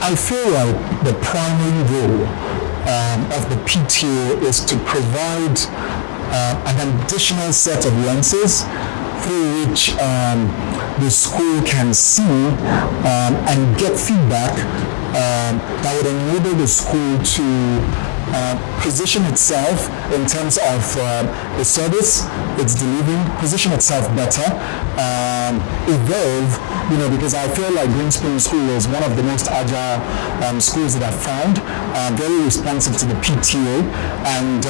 I feel like the primary role of the PTA is to provide an additional set of lenses through which the school can see and get feedback that would enable the school to position itself in terms of the service it's delivering, position itself better, evolve, because I feel like Greensprings School is one of the most agile schools that I've found, very responsive to the PTA, and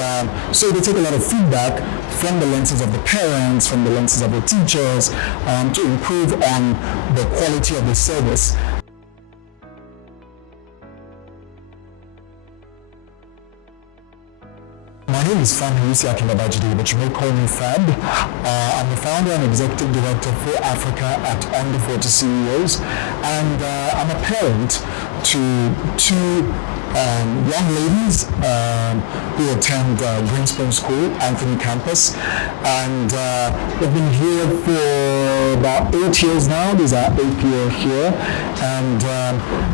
so they take a lot of feedback from the lenses of the parents, from the lenses of the teachers, to improve on the quality of the service. My name is Familusi A, Babajide, but you may call me Fab. I'm the founder and executive director for Africa at Under 40 CEOs, and I'm a parent to two young ladies who attend Greensprings School, Anthony Campus, and they've been here for about 8 years now. These are 8th year here, and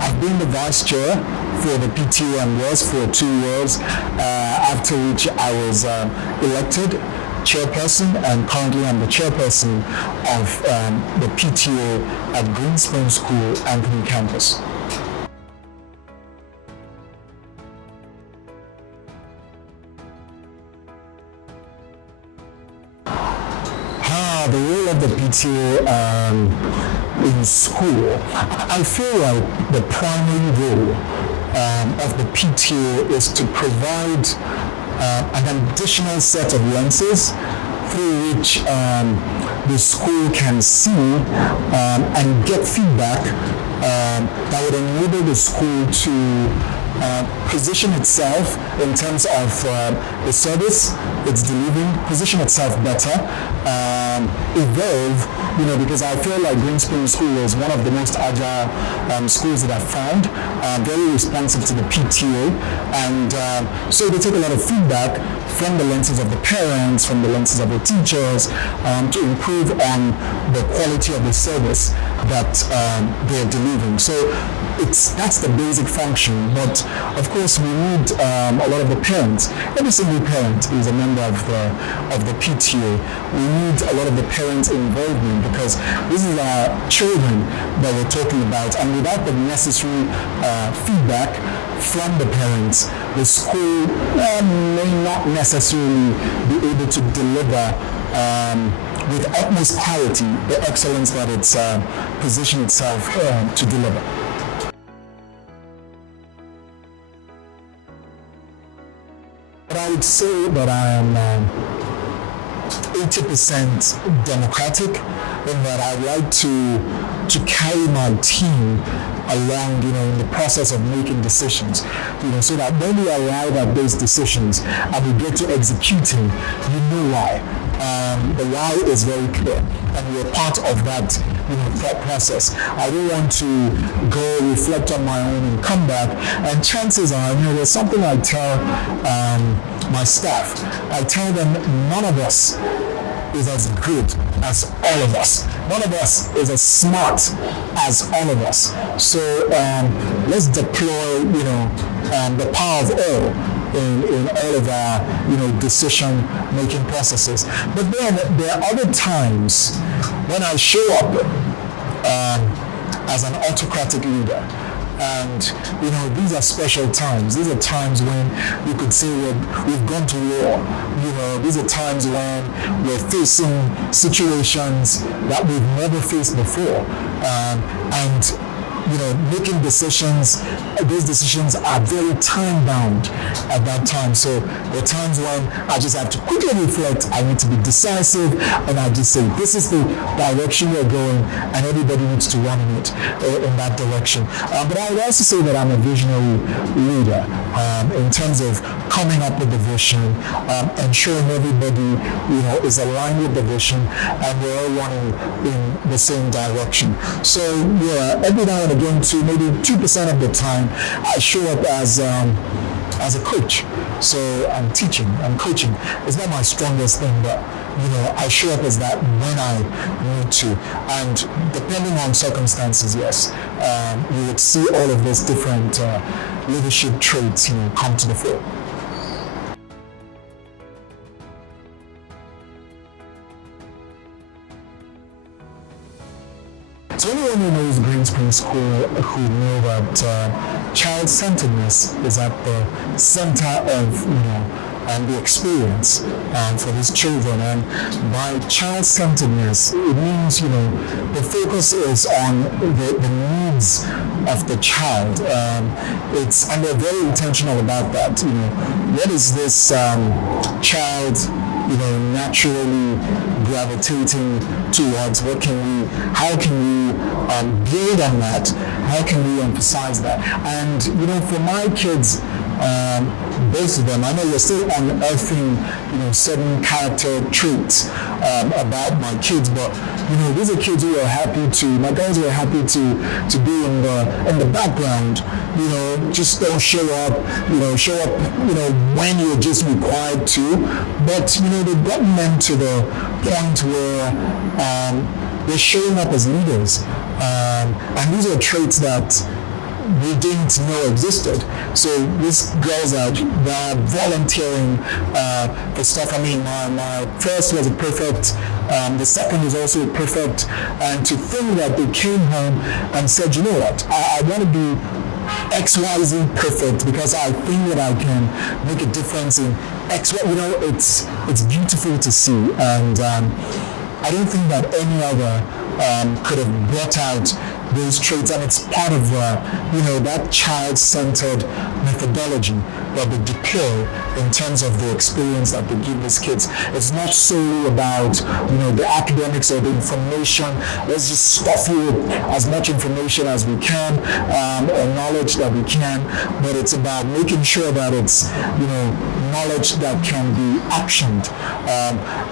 I've been the vice chair for the PTA and was for 2 years, after which I was elected chairperson, and currently I'm the chairperson of the PTA at Greensprings School, Anthony Campus. The role of the PTA in school, I feel like the primary role of the PTA is to provide an additional set of lenses through which the school can see and get feedback that would enable the school to position itself in terms of the service it's delivering, position itself better, evolve, because I feel like Greensprings School is one of the most agile schools that I've found, very responsive to the PTA, and so they take a lot of feedback from the lenses of the parents, from the lenses of the teachers, to improve on the quality of the service that they're delivering. So that's the basic function, but of course we need a lot of the parents. Every single parent is a member of the PTA. We need a lot of the parents' involvement, because this is our children that we're talking about, and without the necessary feedback from the parents, the school may not necessarily be able to deliver with utmost clarity the excellence that it's positioned itself to deliver. But I would say that I am 80% democratic, in that I like to carry my team along, in the process of making decisions, so that when we arrive at those decisions and we get to executing, you know why. The why is very clear, and we're part of that thought process. I don't want to go reflect on my own and come back, and chances are, there's something I tell my staff. I tell them none of us is as good as all of us. None of us is as smart as all of us. So let's deploy, the power of all in all of our, decision-making processes. But then there are other times when I show up as an autocratic leader. And these are special times. These are times when you could say we've gone to war. These are times when we're facing situations that we've never faced before, and making decisions. Those decisions are very time bound at that time. So there are times when I just have to quickly reflect. I need to be decisive, and I just say, this is the direction we're going, and everybody needs to run in it, in that direction. But I would also say that I'm a visionary leader in terms of coming up with the vision, ensuring everybody is aligned with the vision, and we're all running in the same direction. So every now and again, to maybe 2% of the time, I show up as a coach. So I'm teaching, I'm coaching. It's not my strongest thing, but I show up as that when I need to. And depending on circumstances, yes, you would see all of these different leadership traits, come to the fore. So anyone who knows Greensprings School who know that child-centeredness is at the center of, the experience for these children. And by child-centeredness, it means, the focus is on the needs of the child. And they're very intentional about that. What is this child, naturally gravitating towards? How can we build on that? How can we emphasize that? And, for my kids, both of them, I know we're still unearthing, certain character traits about my kids, but these are kids who are happy to. My girls were happy to be in the background. Just don't show up. Show up. When you're just required to. But they've gotten them to the point where they're showing up as leaders, and these are traits that we didn't know existed. So these girls are volunteering for stuff. I mean, my first was a prefect, the second is also a prefect, and to think that they came home and said, you know what, I want to be XYZ perfect because I think that I can make a difference in X. It's beautiful to see, and I don't think that any other could have brought out those traits, and it's part of that child-centered methodology that they deploy in terms of the experience that they give these kids. It's not solely about the academics or the information. Let's just stuff you with as much information as we can, or knowledge that we can, but it's about making sure that it's knowledge that can be actioned,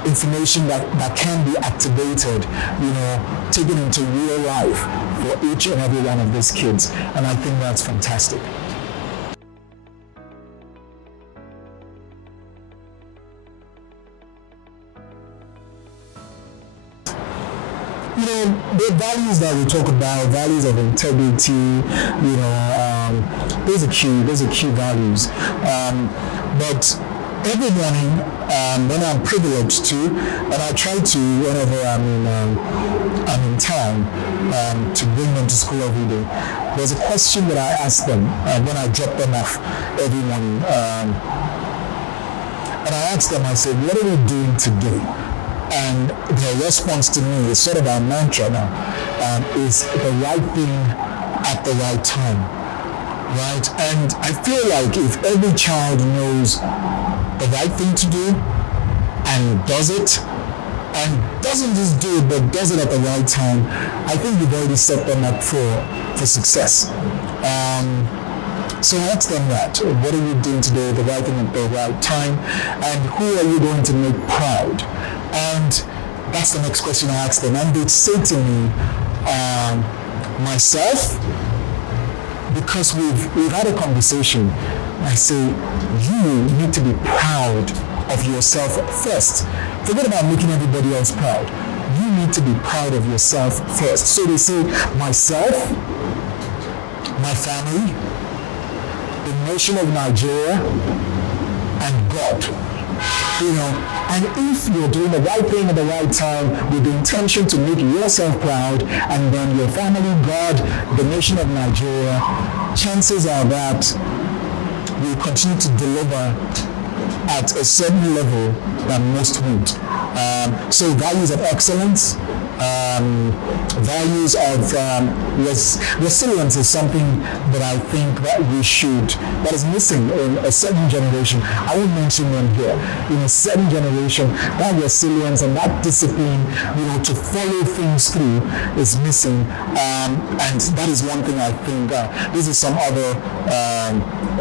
information that can be activated, taken into real life for each and every one of these kids. And I think that's fantastic. The values that we talk about, values of integrity, those are key values. But every morning, when I'm privileged to, and I try to whenever I'm in town, to bring them to school every day, there's a question that I ask them when I drop them off every morning. And I ask them, I say, what are we doing today? And their response to me is sort of our mantra now, is the right thing at the right time, right? And I feel like if every child knows the right thing to do and does it, and doesn't just do it but does it at the right time, I think we've already set them up for success. So I ask them that, what are you doing today, the right thing at the right time, and who are you going to make proud? And that's the next question I ask them. And they say to me, myself, because we've had a conversation. I say, you need to be proud of yourself first. Forget about making everybody else proud. You need to be proud of yourself first. So they say, myself, my family, the nation of Nigeria, and God. And if you're doing the right thing at the right time with the intention to make yourself proud, and then your family, God, the nation of Nigeria, chances are that will continue to deliver at a certain level that most won't. So values of excellence, values of resilience is something that I think that is missing in a certain generation. I won't mention them here. In a certain generation, that resilience and that discipline, to follow things through is missing. And that is one thing I think, these are some other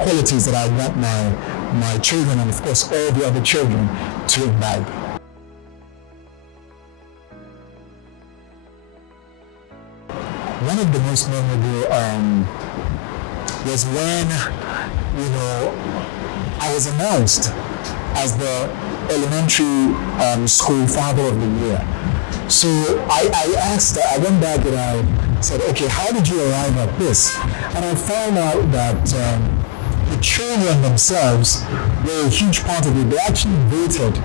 qualities that I want my children, and of course all the other children, to imbibe. One of the most memorable was when, I was announced as the elementary school Father of the Year. So I went back and I said, okay, how did you arrive at this? And I found out that the children themselves were a huge part of it. They actually voted,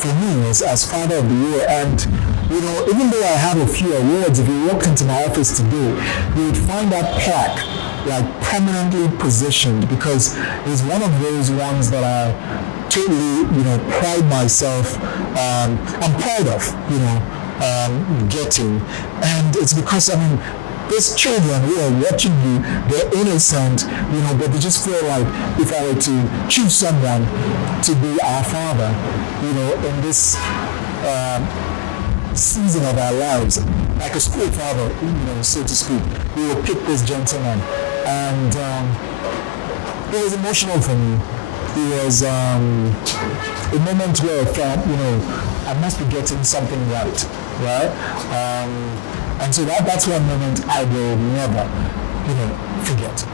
for me as Father of the Year. And, even though I have a few awards, if you walked into my office today, you would find that plaque like permanently positioned, because it's one of those ones that I totally, pride myself, I'm proud of, getting. And it's because, these children who are watching you, they're innocent, but they just feel like if I were to choose someone to be our father, in this season of our lives, like a school father, so to speak, we will pick this gentleman. And it was emotional for me. It was a moment where I felt, I must be getting something right? And so that's one moment I will never, forget.